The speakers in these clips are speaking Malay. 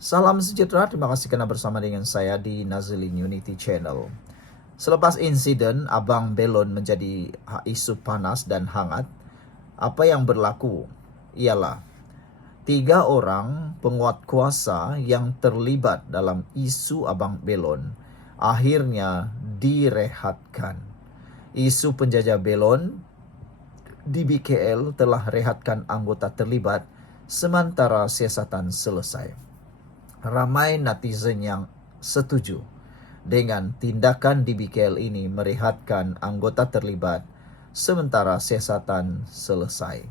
Salam sejahtera, terima kasih karena bersama dengan saya di Nazilin Unity Channel. Selepas insiden Abang Belon menjadi isu panas dan hangat, apa yang berlaku ialah 3 orang penguat kuasa yang terlibat dalam isu Abang Belon akhirnya direhatkan. Isu penjajah Belon di BKL telah rehatkan anggota terlibat sementara siasatan selesai. Ramai netizen yang setuju dengan tindakan di BKL ini merehatkan anggota terlibat sementara siasatan selesai.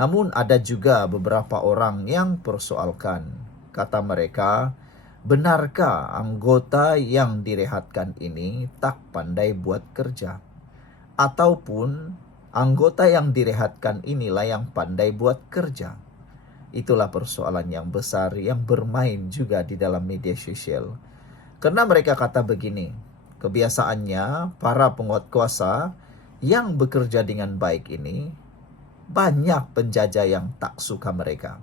Namun ada juga beberapa orang yang persoalkan. Kata mereka, benarkah anggota yang direhatkan ini tak pandai buat kerja? Ataupun anggota yang direhatkan inilah yang pandai buat kerja? Itulah persoalan yang besar yang bermain juga di dalam media sosial. Karena mereka kata begini, kebiasaannya para penguat kuasa yang bekerja dengan baik ini, banyak penjajah yang tak suka mereka.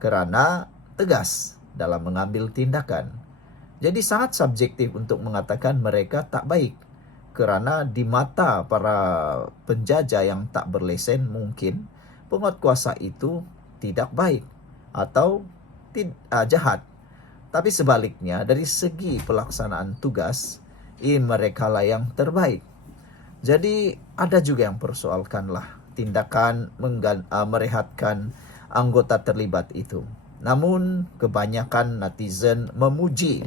Karena tegas dalam mengambil tindakan. Jadi sangat subjektif untuk mengatakan mereka tak baik. Karena di mata para penjajah yang tak berlesen mungkin penguat kuasa itu tidak baik atau jahat. Tapi sebaliknya dari segi pelaksanaan tugas, mereka lah yang terbaik. Jadi ada juga yang persoalkanlah tindakan merehatkan anggota terlibat itu. Namun kebanyakan netizen memuji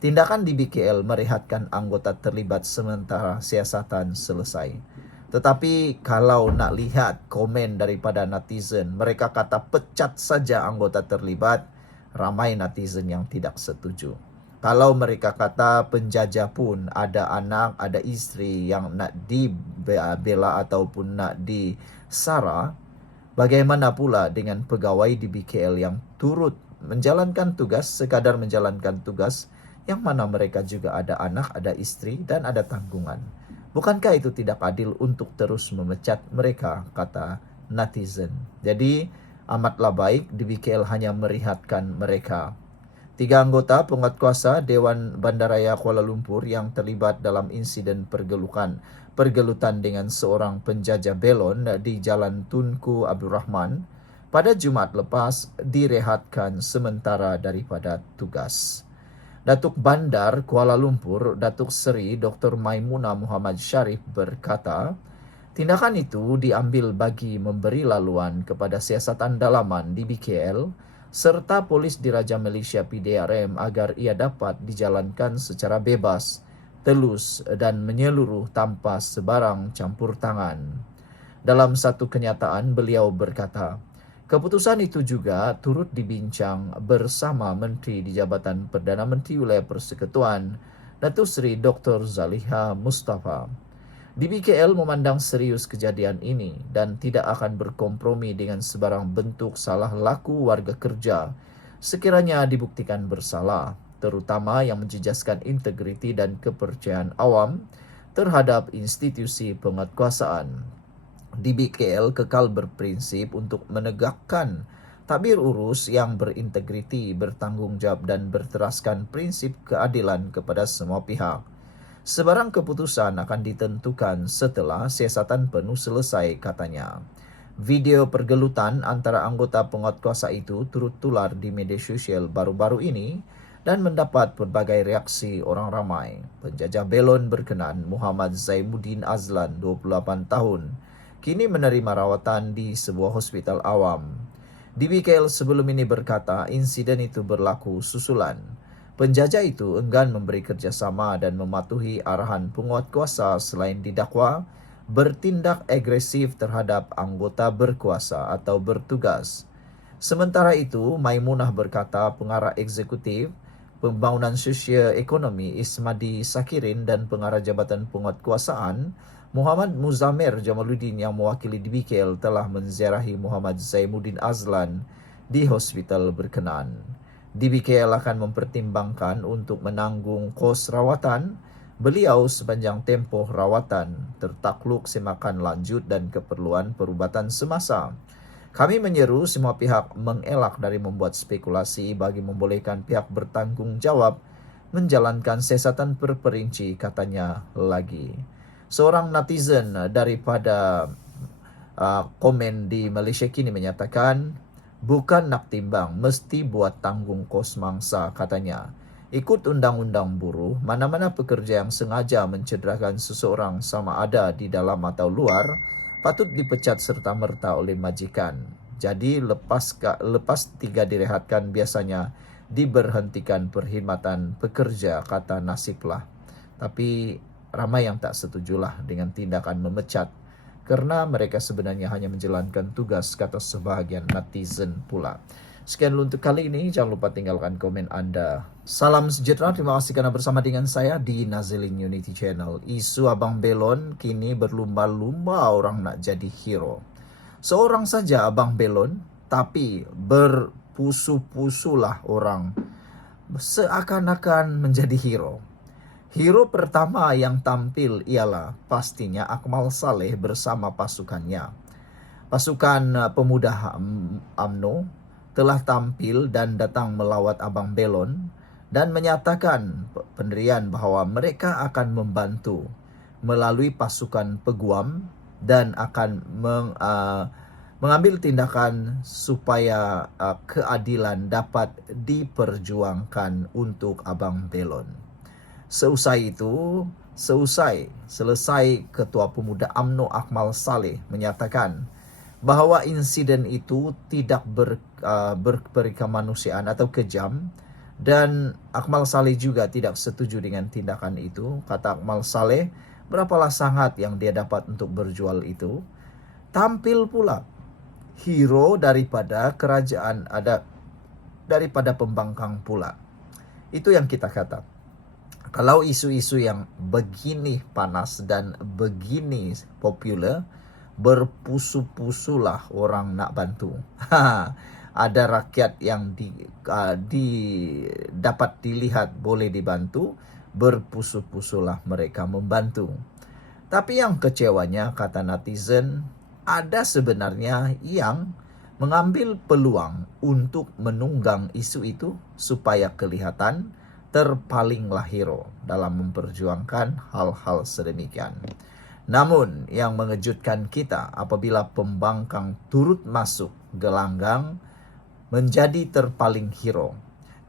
tindakan di BKL merehatkan anggota terlibat sementara siasatan selesai. Tetapi kalau nak lihat komen daripada netizen, mereka kata pecat saja anggota terlibat, ramai netizen yang tidak setuju. Kalau mereka kata penjajah pun ada anak, ada istri yang nak dibela ataupun nak disara, bagaimana pula dengan pegawai di BKL yang turut menjalankan tugas, sekadar menjalankan tugas, yang mana mereka juga ada anak, ada istri, dan ada tanggungan. Bukankah itu tidak adil untuk terus memecat mereka, kata netizen. Jadi amatlah baik di BKL hanya merehatkan mereka. 3 anggota penguat kuasa Dewan Bandaraya Kuala Lumpur yang terlibat dalam insiden pergelutan dengan seorang penjajah belon di Jalan Tunku Abdul Rahman pada Jumaat lepas direhatkan sementara daripada tugas. Datuk Bandar Kuala Lumpur, Datuk Seri Dr. Maimunah Muhammad Sharif berkata, tindakan itu diambil bagi memberi laluan kepada siasatan dalaman di BKL serta polis Diraja Malaysia PDRM agar ia dapat dijalankan secara bebas, telus dan menyeluruh tanpa sebarang campur tangan. Dalam satu kenyataan, beliau berkata, keputusan itu juga turut dibincang bersama Menteri di Jabatan Perdana Menteri Wilayah Persekutuan, Datuk Seri Dr. Zaliha Mustafa. Di BKL memandang serius kejadian ini dan tidak akan berkompromi dengan sebarang bentuk salah laku warga kerja sekiranya dibuktikan bersalah, terutama yang menjejaskan integriti dan kepercayaan awam terhadap institusi penguatkuasaan. Di BKL kekal berprinsip untuk menegakkan tabir urus yang berintegriti, bertanggung jawab dan berteraskan prinsip keadilan kepada semua pihak. Sebarang keputusan akan ditentukan setelah siasatan penuh selesai, katanya. Video pergelutan antara anggota penguatkuasa itu turut tular di media sosial baru-baru ini dan mendapat berbagai reaksi orang ramai. Penjajah belon berkenan Muhammad Zaimuddin Azlan, 28 tahun, kini menerima rawatan di sebuah hospital awam. Di BKL sebelum ini berkata insiden itu berlaku susulan. Penjajah itu enggan memberi kerjasama dan mematuhi arahan penguat kuasa selain didakwa bertindak agresif terhadap anggota berkuasa atau bertugas. Sementara itu, Maimunah berkata pengarah eksekutif Pembangunan Sosio-Ekonomi Ismadi Sakirin dan pengarah Jabatan Penguatkuasaan Muhammad Muzamir Jamaluddin yang mewakili di BKL telah menziarahi Muhammad Zaimuddin Azlan di hospital berkenan. Di BKL akan mempertimbangkan untuk menanggung kos rawatan beliau sepanjang tempoh rawatan, tertakluk semakan lanjut dan keperluan perubatan semasa. Kami menyeru semua pihak mengelak dari membuat spekulasi bagi membolehkan pihak bertanggung jawab menjalankan siasatan terperinci, katanya lagi. Seorang netizen daripada komen di Malaysia kini menyatakan, bukan nak timbang, mesti buat tanggung kos mangsa, katanya. Ikut undang-undang buruh, mana-mana pekerja yang sengaja mencederakan seseorang sama ada di dalam atau luar, patut dipecat serta-merta oleh majikan. Jadi lepas 3 direhatkan biasanya diberhentikan perkhidmatan pekerja, kata Nasiblah. Tapi ramai yang tak setujulah dengan tindakan memecat, karena mereka sebenarnya hanya menjalankan tugas, kata sebahagian netizen pula. Sekian dulu untuk kali ini, jangan lupa tinggalkan komen Anda. Salam sejahtera, terima kasih karena bersama dengan saya di Nazilin Unity Channel. Isu Abang Belon kini berlumba-lumba orang nak jadi hero. Seorang saja Abang Belon, tapi berpusu-pusulah orang seakan-akan menjadi hero. Hero pertama yang tampil ialah pastinya Akmal Saleh bersama pasukannya. Pasukan pemuda UMNO telah tampil dan datang melawat Abang Belon dan menyatakan pendirian bahawa mereka akan membantu melalui pasukan peguam dan akan mengambil tindakan supaya keadilan dapat diperjuangkan untuk Abang Belon. Selesai Ketua Pemuda UMNO Akmal Saleh menyatakan bahawa insiden itu tidak berkemanusiaan atau kejam, dan Akmal Saleh juga tidak setuju dengan tindakan itu. Kata Akmal Saleh, berapalah sangat yang dia dapat untuk berjual itu. Tampil pula hero daripada kerajaan, daripada pembangkang pula. Itu yang kita kata. Kalau isu-isu yang begini panas dan begini popular, berpusu-pusulah orang nak bantu. Ada rakyat yang dapat dilihat boleh dibantu, berpusu-pusulah mereka membantu. Tapi yang kecewanya, kata netizen, ada sebenarnya yang mengambil peluang untuk menunggang isu itu supaya kelihatan terpalinglah hero dalam memperjuangkan hal-hal sedemikian. Namun yang mengejutkan kita apabila pembangkang turut masuk gelanggang menjadi terpaling hero.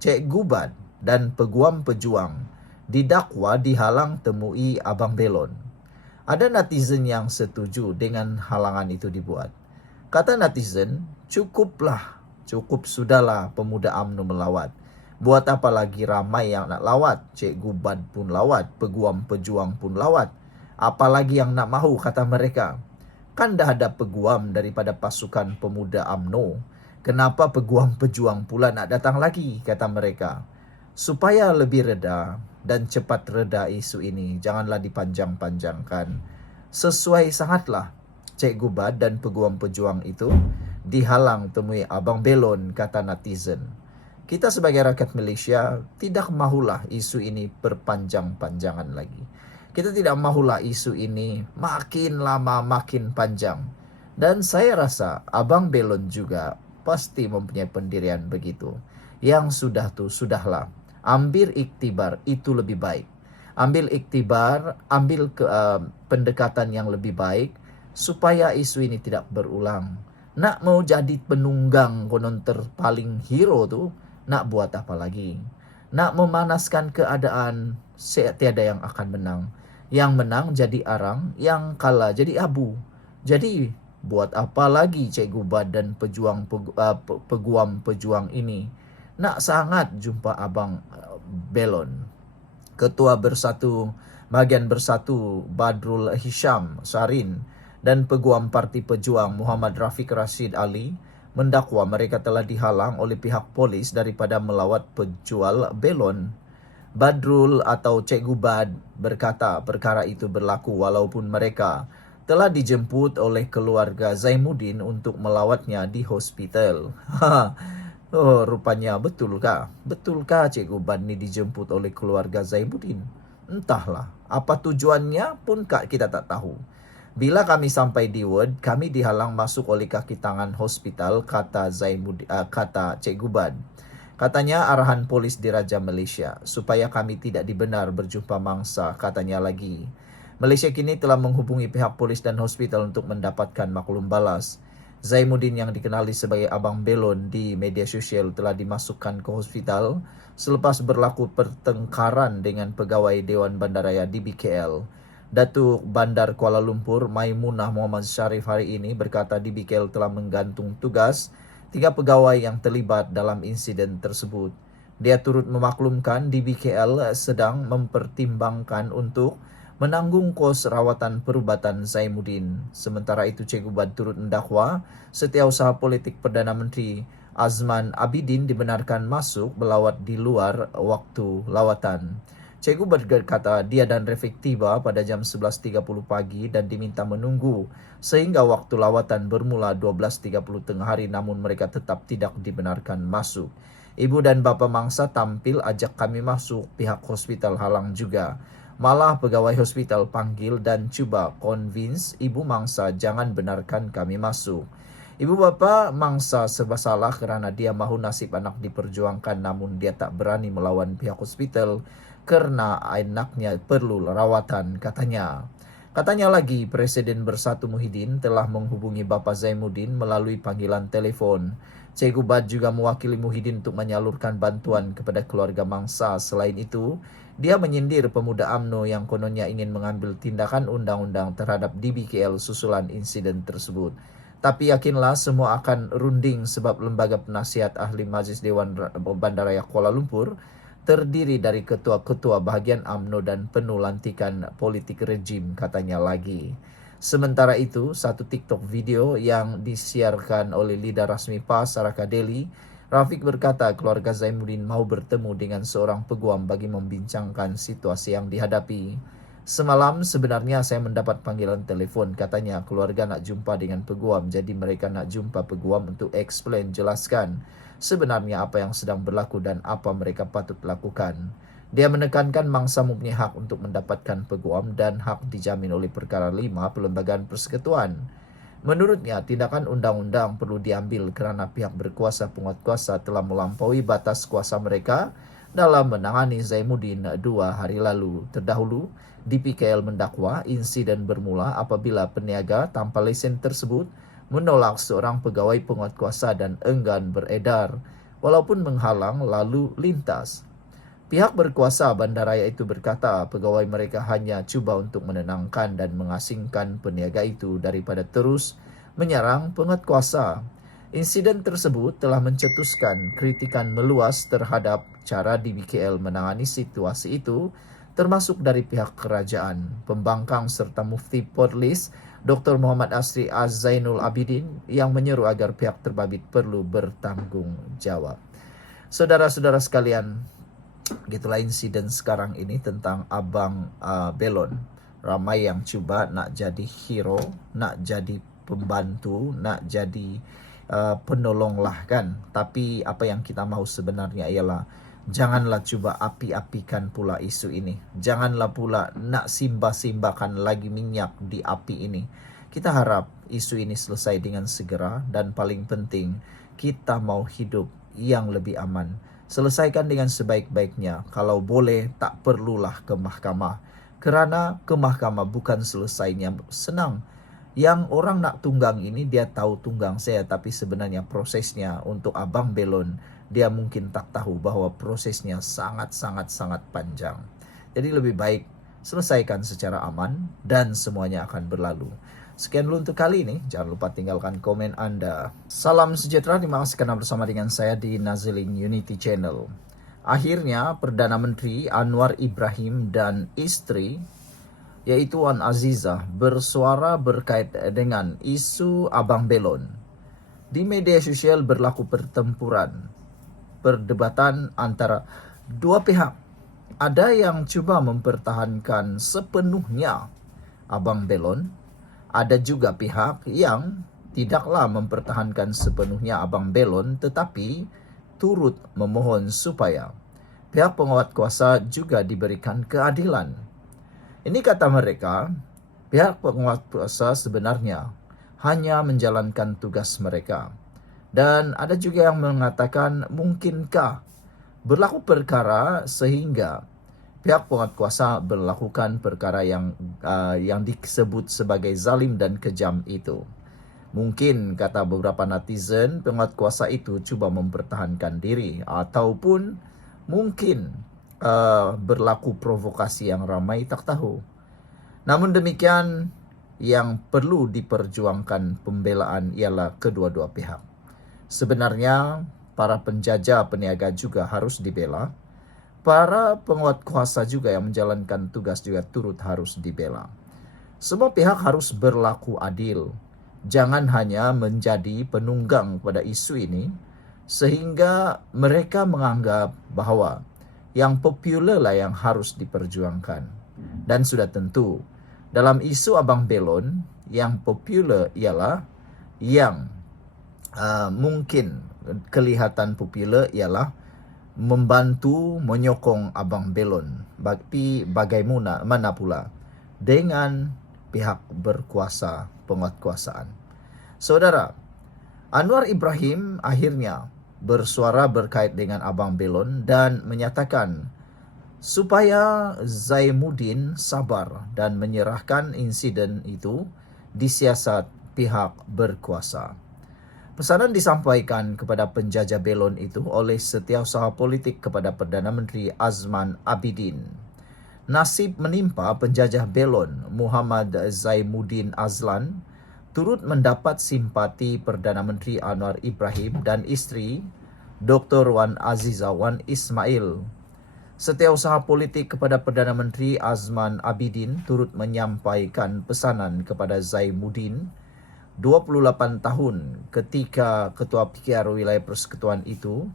Cik Gubad dan peguam pejuang didakwa dihalang temui Abang Belon. Ada netizen yang setuju dengan halangan itu dibuat. Kata netizen, cukup sudahlah pemuda UMNO melawat. Buat apa lagi ramai yang nak lawat? Cik Gubad pun lawat, peguam pejuang pun lawat. Apalagi yang nak mahu, kata mereka. Kan dah ada peguam daripada pasukan pemuda UMNO. Kenapa peguam pejuang pula nak datang lagi, kata mereka. Supaya lebih reda dan cepat reda isu ini, janganlah dipanjang-panjangkan. Sesuai sangatlah Cik Gubad dan peguam pejuang itu dihalang temui Abang Belon, kata netizen. Kita sebagai rakyat Malaysia tidak mahulah isu ini berpanjang-panjangan lagi. Kita tidak mahulah isu ini makin lama makin panjang. Dan saya rasa Abang Belon juga pasti mempunyai pendirian begitu. Yang sudahlah. Ambil iktibar, itu lebih baik. Ambil iktibar, ambil pendekatan yang lebih baik supaya isu ini tidak berulang. Nak mau jadi penunggang konon terpaling hero tu, nak buat apa lagi? Nak memanaskan keadaan, tiada yang akan menang. Yang menang jadi arang, yang kalah jadi abu. Jadi buat apa lagi Cik Gubad dan peguam pejuang ini? Nak sangat jumpa Abang Belon. Ketua Bahagian Bersatu Badrul Hisham Sarin dan peguam Parti Pejuang Muhammad Rafiq Rashid Ali mendakwa mereka telah dihalang oleh pihak polis daripada melawat penjual belon. Badrul atau Cik Gubad berkata perkara itu berlaku walaupun mereka telah dijemput oleh keluarga Zaimuddin untuk melawatnya di hospital. Oh, rupanya betulkah? Betulkah Cik Gubad ni dijemput oleh keluarga Zaimuddin? Entahlah, apa tujuannya pun kita tak tahu. Bila kami sampai di ward, kami dihalang masuk oleh kaki tangan hospital, kata Cik Gubad. Katanya arahan polis diraja Malaysia supaya kami tidak dibenar berjumpa mangsa, katanya lagi. Malaysia kini telah menghubungi pihak polis dan hospital untuk mendapatkan maklum balas. Zainuddin yang dikenali sebagai Abang Belon di media sosial telah dimasukkan ke hospital selepas berlaku pertengkaran dengan pegawai Dewan Bandaraya di BKL. Datuk Bandar Kuala Lumpur Maimunah Muhammad Sharif hari ini berkata DBKL telah menggantung tugas 3 pegawai yang terlibat dalam insiden tersebut. Dia turut memaklumkan DBKL sedang mempertimbangkan untuk menanggung kos rawatan perubatan Zainuddin. Sementara itu, Cik Gubad turut mendakwa Setiausaha Politik Perdana Menteri Azman Abidin dibenarkan masuk melawat di luar waktu lawatan. Cik Gubad berkata dia dan Rafiq tiba pada jam 11.30 pagi dan diminta menunggu sehingga waktu lawatan bermula 12.30 tengah hari, namun mereka tetap tidak dibenarkan masuk. Ibu dan bapa mangsa tampil ajak kami masuk, pihak hospital halang juga. Malah pegawai hospital panggil dan cuba convince ibu mangsa jangan benarkan kami masuk. Ibu bapa mangsa serba salah kerana dia mahu nasib anak diperjuangkan, namun dia tak berani melawan pihak hospital kerana anaknya perlu rawatan, katanya. Katanya lagi, Presiden Bersatu Muhyiddin telah menghubungi Bapa Zainuddin melalui panggilan telefon. Cik Gubad juga mewakili Muhyiddin untuk menyalurkan bantuan kepada keluarga mangsa. Selain itu, dia menyindir pemuda UMNO yang kononnya ingin mengambil tindakan undang-undang terhadap DBKL susulan insiden tersebut. Tapi yakinlah semua akan runding sebab Lembaga Penasihat Ahli Majlis Dewan Bandaraya Kuala Lumpur terdiri dari ketua-ketua bahagian UMNO dan penuh lantikan politik rejim, katanya lagi. Sementara itu, satu TikTok video yang disiarkan oleh lider rasmi PAS, Saraka Deli, Rafiq berkata keluarga Zainuddin mahu bertemu dengan seorang peguam bagi membincangkan situasi yang dihadapi. Semalam sebenarnya saya mendapat panggilan telefon, katanya keluarga nak jumpa dengan peguam, jadi mereka nak jumpa peguam untuk explain, jelaskan sebenarnya apa yang sedang berlaku dan apa mereka patut lakukan. Dia menekankan mangsa mempunyai hak untuk mendapatkan peguam dan hak dijamin oleh Perkara 5 Perlembagaan Persekutuan. Menurutnya, tindakan undang-undang perlu diambil kerana pihak berkuasa penguatkuasa telah melampaui batas kuasa mereka dalam menangani Zainuddin 2 hari lalu. Terdahulu, DBKL mendakwa insiden bermula apabila peniaga tanpa lesen tersebut menolak seorang pegawai penguatkuasa dan enggan beredar walaupun menghalang lalu lintas. Pihak berkuasa bandaraya itu berkata pegawai mereka hanya cuba untuk menenangkan dan mengasingkan peniaga itu daripada terus menyerang penguatkuasa. Insiden tersebut telah mencetuskan kritikan meluas terhadap cara DBKL menangani situasi itu, termasuk dari pihak kerajaan, pembangkang serta Mufti Portlis Dr. Muhammad Asri Az-Zainul Abidin yang menyeru agar pihak terbabit perlu bertanggung jawab. Saudara-saudara sekalian, gitulah insiden sekarang ini tentang Abang Belon. Ramai yang cuba nak jadi hero, nak jadi pembantu, nak jadi penolong lah kan. Tapi apa yang kita mahu sebenarnya ialah janganlah cuba api-apikan pula isu ini. Janganlah pula nak simbah-simbahkan lagi minyak di api ini. Kita harap isu ini selesai dengan segera dan paling penting, kita mau hidup yang lebih aman. Selesaikan dengan sebaik-baiknya. Kalau boleh, tak perlulah ke mahkamah. Kerana ke mahkamah bukan selesainya senang. Yang orang nak tunggang ini, dia tahu tunggang saya, tapi sebenarnya prosesnya untuk Abang Belon, dia mungkin tak tahu bahawa prosesnya sangat-sangat panjang. Jadi lebih baik selesaikan secara aman dan semuanya akan berlalu. Sekian dulu untuk kali ini. Jangan lupa tinggalkan komen Anda. Salam sejahtera, terima kasih kerana bersama dengan saya di Nazilin Unity Channel. Akhirnya Perdana Menteri Anwar Ibrahim dan isteri yaitu Wan Azizah bersuara berkait dengan isu Abang Belon. Di media sosial berlaku pertempuran, perdebatan antara dua pihak. Ada yang cuba mempertahankan sepenuhnya Abang Belon. Ada juga pihak yang tidaklah mempertahankan sepenuhnya Abang Belon tetapi turut memohon supaya pihak penguatkuasa juga diberikan keadilan. Ini kata mereka, Pihak penguasa sebenarnya hanya menjalankan tugas mereka. Dan ada juga yang mengatakan mungkinkah berlaku perkara sehingga pihak penguasa melakukan perkara yang disebut sebagai zalim dan kejam itu. Mungkin, kata beberapa netizen, penguasa itu cuba mempertahankan diri, ataupun mungkin berlaku provokasi yang ramai tak tahu. Namun demikian, yang perlu diperjuangkan pembelaan ialah kedua-dua pihak. Sebenarnya, para penjajah peniaga juga harus dibela. Para penguat kuasa juga yang menjalankan tugas juga turut harus dibela. Semua pihak harus berlaku adil. Jangan hanya menjadi penunggang pada isu ini, sehingga mereka menganggap bahwa yang popular lah yang harus diperjuangkan. Dan sudah tentu, dalam isu Abang Belon, yang popular ialah yang mungkin kelihatan popular ialah membantu menyokong Abang Belon. Tapi bagaimana pula dengan pihak berkuasa, penguatkuasaan. Saudara, Anwar Ibrahim akhirnya bersuara berkait dengan Abang Belon dan menyatakan supaya Zaimuddin sabar dan menyerahkan insiden itu disiasat pihak berkuasa. Pesanan disampaikan kepada penjajah Belon itu oleh setiausaha politik kepada Perdana Menteri Azman Abidin. Nasib menimpa penjajah Belon Muhammad Zaimuddin Azlan turut mendapat simpati Perdana Menteri Anwar Ibrahim dan isteri Dr. Wan Aziza Wan Ismail. Setiausaha politik kepada Perdana Menteri Azman Abidin turut menyampaikan pesanan kepada Zaimuddin 28 tahun ketika Ketua PKR Wilayah Persekutuan itu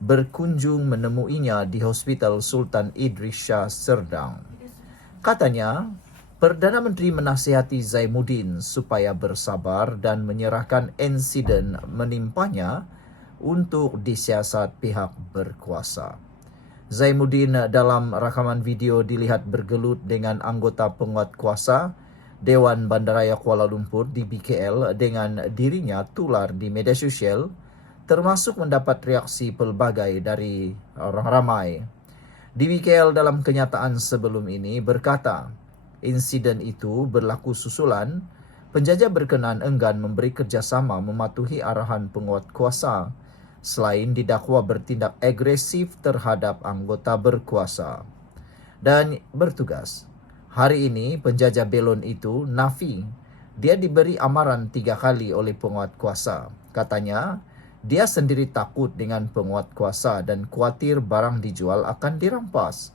berkunjung menemuinya di Hospital Sultan Idris Shah Serdang. Katanya, Perdana Menteri menasihati Zaimuddin supaya bersabar dan menyerahkan insiden menimpanya untuk disiasat pihak berkuasa. Zaimuddin dalam rakaman video dilihat bergelut dengan anggota penguat kuasa Dewan Bandaraya Kuala Lumpur di BKL dengan dirinya tular di media sosial, termasuk mendapat reaksi pelbagai dari orang ramai. Di BKL dalam kenyataan sebelum ini berkata, insiden itu berlaku susulan penjajah berkenan enggan memberi kerjasama mematuhi arahan penguat kuasa selain didakwa bertindak agresif terhadap anggota berkuasa dan bertugas. Hari ini penjajah Belon itu nafi. Dia diberi amaran 3 kali oleh penguat kuasa. Katanya, dia sendiri takut dengan penguat kuasa dan khawatir barang dijual akan dirampas.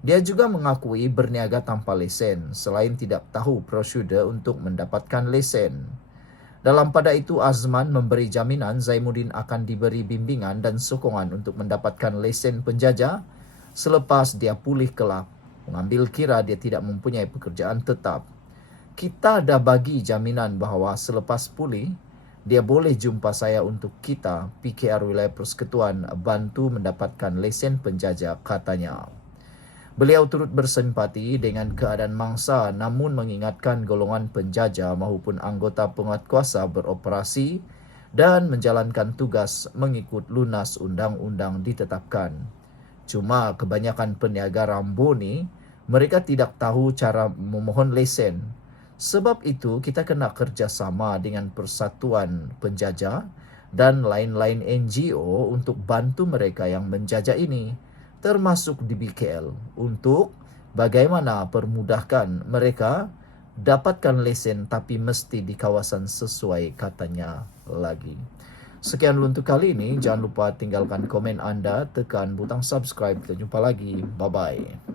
Dia juga mengakui berniaga tanpa lesen selain tidak tahu prosedur untuk mendapatkan lesen. Dalam pada itu, Azman memberi jaminan Zaimuddin akan diberi bimbingan dan sokongan untuk mendapatkan lesen penjajah selepas dia pulih kelak. Mengambil kira dia tidak mempunyai pekerjaan tetap. Kita dah bagi jaminan bahawa selepas pulih, dia boleh jumpa saya untuk kita, PKR Wilayah Persekutuan, bantu mendapatkan lesen penjajah, katanya. Beliau turut bersimpati dengan keadaan mangsa namun mengingatkan golongan penjajah maupun anggota penguatkuasa beroperasi dan menjalankan tugas mengikut lunas undang-undang ditetapkan. Cuma kebanyakan peniaga Rambo ni, mereka tidak tahu cara memohon lesen. Sebab itu kita kena kerjasama dengan Persatuan Penjajah dan lain-lain NGO untuk bantu mereka yang menjajah ini, termasuk di BKL, untuk bagaimana permudahkan mereka dapatkan lesen tapi mesti di kawasan sesuai, katanya lagi. Sekian dulu untuk kali ini. Jangan lupa tinggalkan komen anda, tekan butang subscribe. Kita jumpa lagi. Bye-bye.